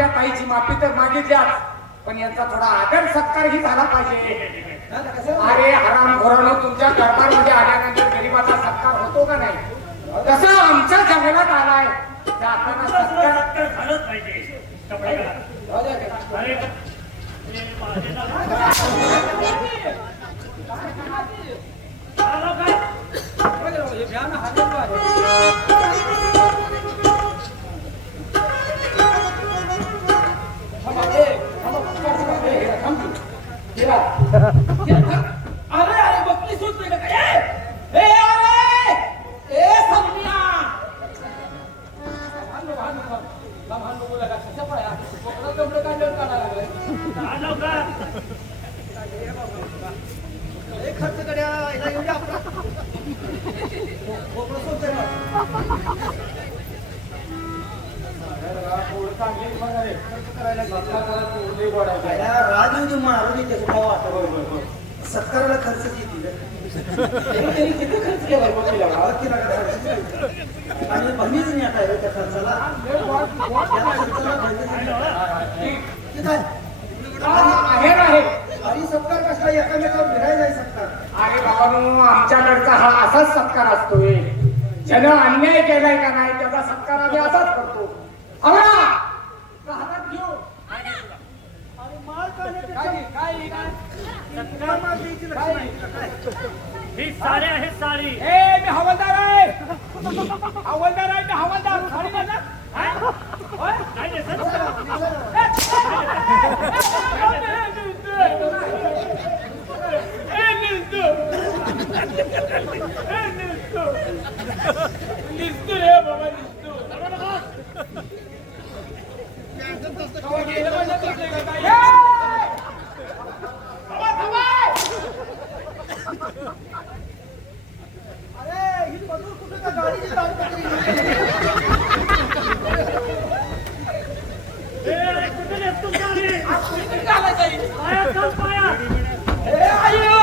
आपल्या ताईची माफी तर मागितल्याच, पण यांचा थोडा आदर सत्कारही झाला पाहिजे. अरे हराम घोरानो, तुमच्या दरबारमध्ये आल्यानंतर गरिबाचा सत्कार होतो का नाही? तसं आमच्या जंगलात आलाय जाताना सत्कार झालंच पाहिजे. अरे अरे बघली सुटतोय का काय? ए अरे ए समनिया भांडू बोला का कशा पळा कोकणा कपडे काढून काढायला लागले. एक खर्च कड्या याला येऊ द्या आपला कोकणा सोडतोय राजू मारून सत्काराला खर्च किती खर्च केला आणि बहिणीच नाही आता त्या खर्चाला आणि सत्कार कसा एकामेकावर भिडायला नाही सत्कार. अरे बाबांनो, आमच्याकडचा हा असाच सत्कार असतोय. ज्यानं अन्याय केलाय का नाही त्याचा सत्कार आम्ही असाच करतो. हातात घेऊ. ही साडी आहे साडी. मी हवालदार आहे. हवालदार आहे मी हवालदार. साडी नाही ना? काय नाही सर. अरे ही मजूर कुठे का गाडीची तार पकडली? कुठे नेतो साडी? कुठे घालायचं आहे? पाया चल पाया. आयो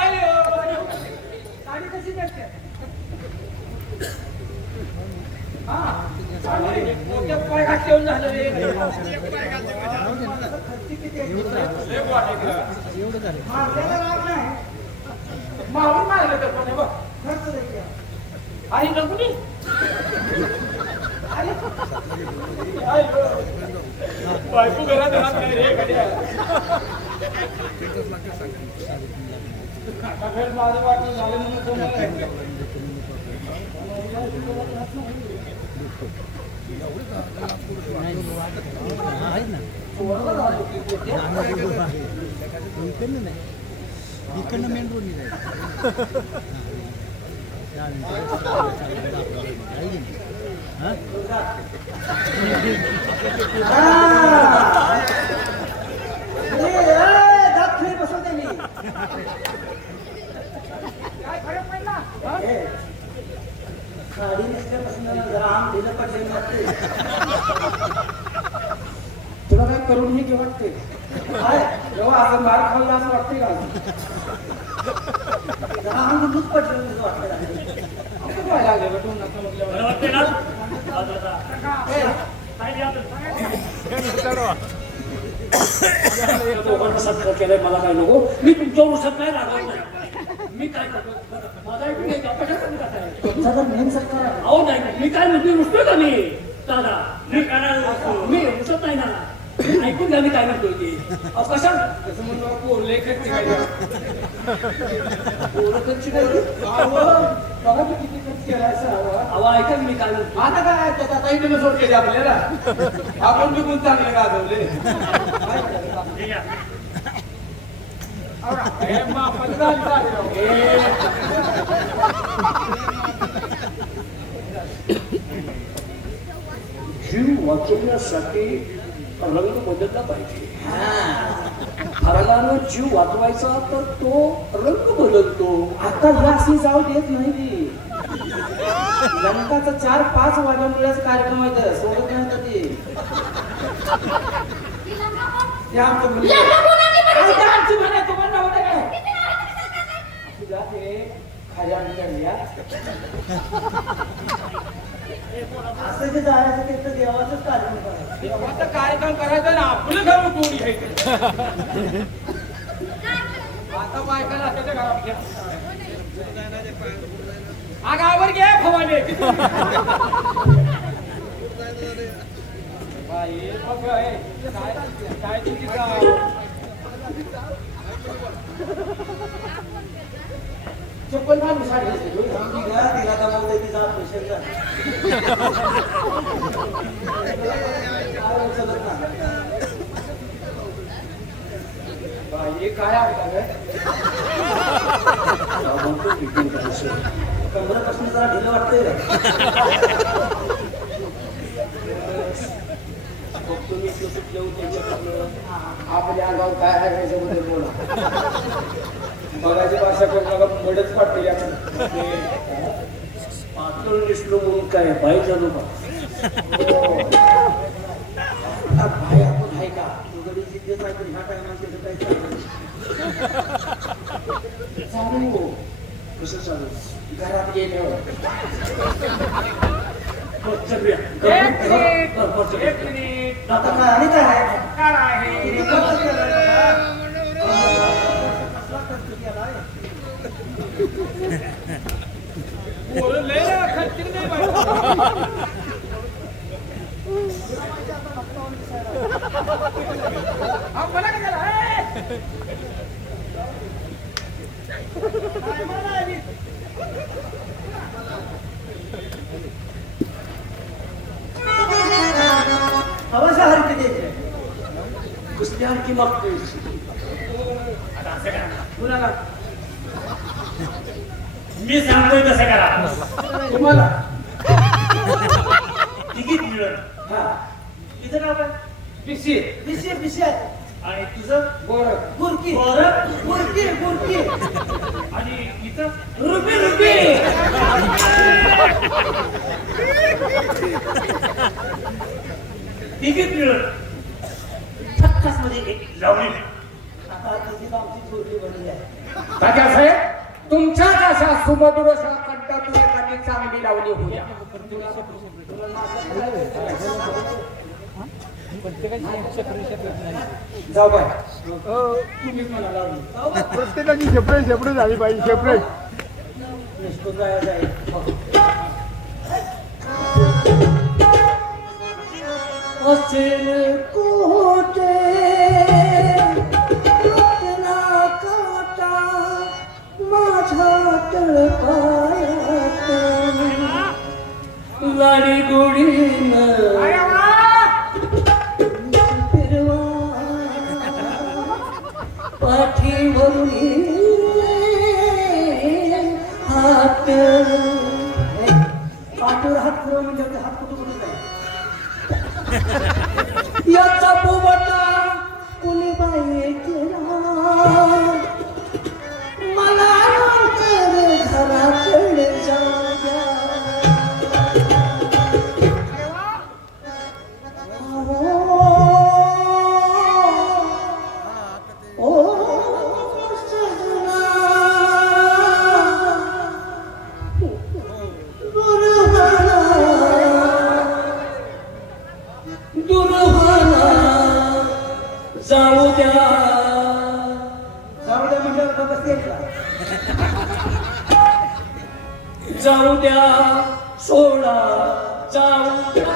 आयो गाडी कशी भेटते? हा साडी मोठे पाय घातलेऊन झालं रे. खर्ची किती एवढं झालं. मारल्याला राग नाही. मारून मारलं तर पण बघ खर्च देखील आणि नकुनी बायको घरात राहत नाही रे कधी माझं वाटलं झालं म्हणून इकडनं मेन रोड नाही दाखले बसवते मी काय फरक पडला साडी नेसल्यापासून जरा आम दिलं पडले तुला काय करून हे वाटते जेव्हा असं मार खाल्ला असं वाटते का दूध पडलं वाटते ना? सत्कार केलंय मला काय नको. मी तुमच्यावर सत्कार रागवत नाही. मी काय करतो माझा मेन सरकार आहे. अहो नाही मी काय म्हणते रुसतोय का मी दादा? मी रुसत नाही ना. ऐकून घ्या मी काय म्हणतोय ते. कशाला तसं म्हणून पोरले खर्च बघा तू किती खर्च केला अहो ऐका मी काय म्हणतो. आता काय त्याचा काही दिवस सोड केले आपल्याला आपण बी गुण चांगले गाजवले जीव वाचवण्यासाठी रंग बदलला पाहिजे. रंगानं जीव वाचवायचा तर तो रंग बदलतो. आता यासी जाऊ देत नाही. रंगाचा 4-5 वाजवण्याचा कार्यक्रम आहे सोडत नाही तर ते आमचं खऱ्या असं जे जायचं ते तर देवाचंच कार्यक्रम करायचं. देवाचा कार्यक्रम करायचा ना आपलं घर उठवून घ्यायचं. आता बायकाला त्याच्या घरात घ्या. आगावर घे फवाने. बाई बघ हे, काय तुझी गाव. चप्पल घालून साडी नेसली. तिला दमावलंय, तिचा ऑपरेशन झालं. काय उचलत नाही. बाई काय आहे कमरेपासून जरा ढिलं वाटतंय रे. तुम्ही सुटलं आपल्या अंगावर काय आहे याच्याबद्दल बोला. मगाची भाषा करून मला मडच वाटते या पातळ दिसलो म्हणून काय बाई झालो का? भाई आपण आहे का उघडी जिद्दीत नाही तर ह्या टायमाला त्याचं काही चालू कसं चालू घरात गेल्यावर एक मिनिट आता काय आणि काय आहे काय आहे मला काय झालं आवाज हरकत येते कसली आणखी मागतोय कुणाला मी सांगतोय तसं करा. तुम्हाला तिकीट मिळत हा तिचं नाव काय पिशी पिशी पिशी आहे आणि तुझं बरं गुरकी बरं. गुरकी गुरकी आणि इथं रुपी रुपी तिकीट मिळत छक्कास मध्ये एक लावणी. आता तिची आमची चोरली बनली आहे राजासाहेब तुमच्याच अशा सुमधुर अशा कंठातून एखादी चांगली लावली होऊया जाऊ बाय तुम्हीच मला लावली प्रत्येकाची सेपरेट सेपरेट झाली पाहिजे सेपरेट निष्ठो जाया जाईल असेल कोटे रत्ना काटा माझ्या तळपायात लाडी गोडीन फिरवा पाठीवरून हात पाठीवर हात फिरव म्हणजे आपले हात कुठं कुठं जाईल याचा पोवटा कुणी बाई केला मला तर घराकडे जाऊया ओ सजना दुर्भाना जाऊ द्या जाऊ द्या म्हणजे बघत येईल जाऊ द्या सोडा जाऊ द्या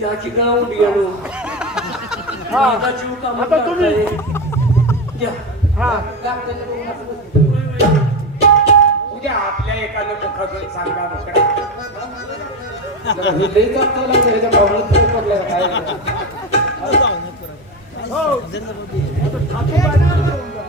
याची गाव गेलो माझा जीव का आता तुम्ही. हा उद्या आपल्या एकानं मुखातून सांगा मुकडा हो आता ठाकूर बाजूला जाऊन जा.